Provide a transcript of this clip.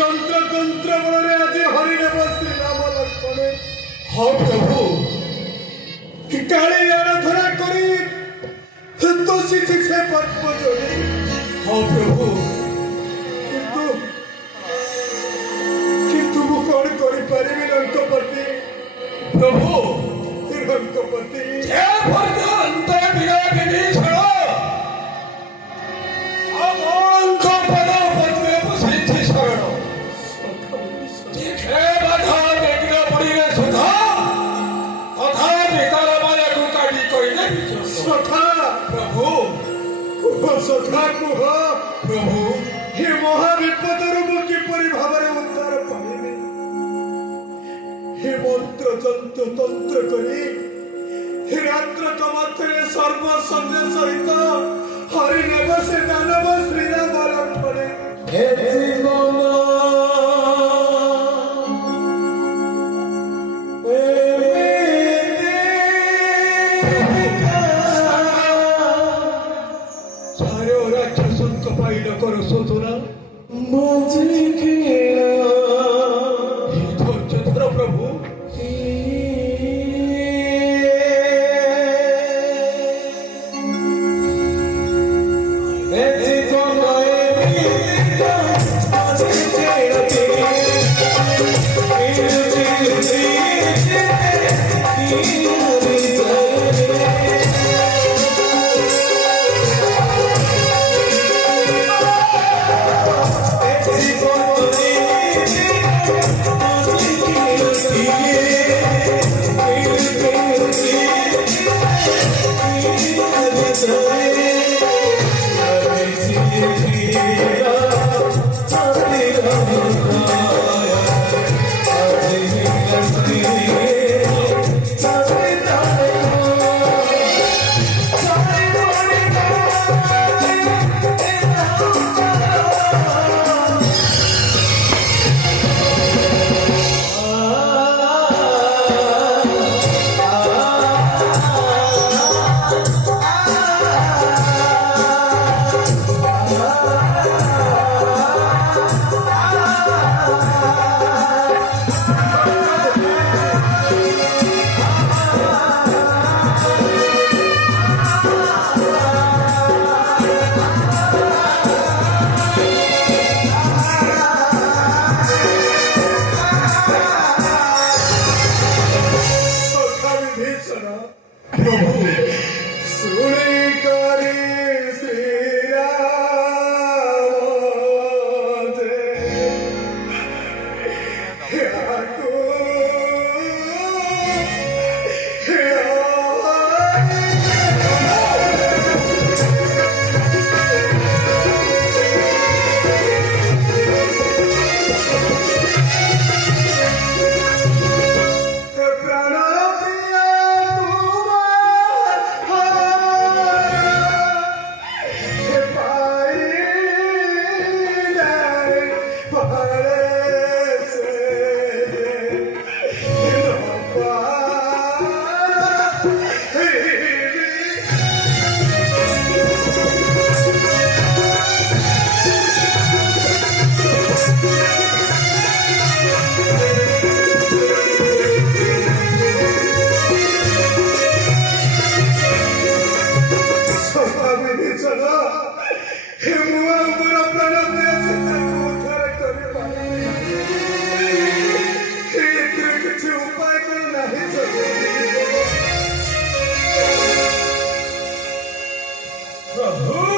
যন্ত্র তন্ত্র বলে আজি হরিনাম শ্রীরাম লক্ষ্মণে হ প্রভু কালী আরাধনা করি দোষিছি সে পদ্ম জড়ি হ প্রভু কিন্তু কিন্তু মু কଣ କରିପାରିବି ରଙ୍କପତି প্রভু ରଙ୍କପତି হে ভগবন্ত বিরাগিনী ছড় অমঙ্ক পদ পদ্মে বসেছি শরণ হে বাধা বেগ্ন পড়িলে সুধা কথা ভিতর মায়াକୁ কাটি কইলে সখা প্রভু কুহ সখা কুহ প্রভু হে মহাবিপদରୁ ମୁଁ କିପରି ଭାବରେ ଉଦ୍ଧାର ପାଇବି হে মন্ত্র যন্ত্র তন্ত্র କରି রাত্র কমাত্রে সর্ব সঙ্গে সহিত হরিনাম সে দানব শ্রীরাম লক্ষ্মণে হে জীবন ସାର ରାକ୍ଷସଙ୍କ ପାଇଲ କର ଶୋଧନା ধৈর্য ধরো প্রভু সখা বিভীষণ প্রভু শুনি করি শ্রীরাম যে ইয়াকু প্রাণ প্রিয়া তোমার পাইলে পারেছে সখা বিভীষণ হে মুয়া উপর প্রাণ প্রিয়া সে তাকে উদ্ধার କରିପାରେ ଏଥିରେ କିଛି ଉପାୟ କର ନାହିଁ প্রভু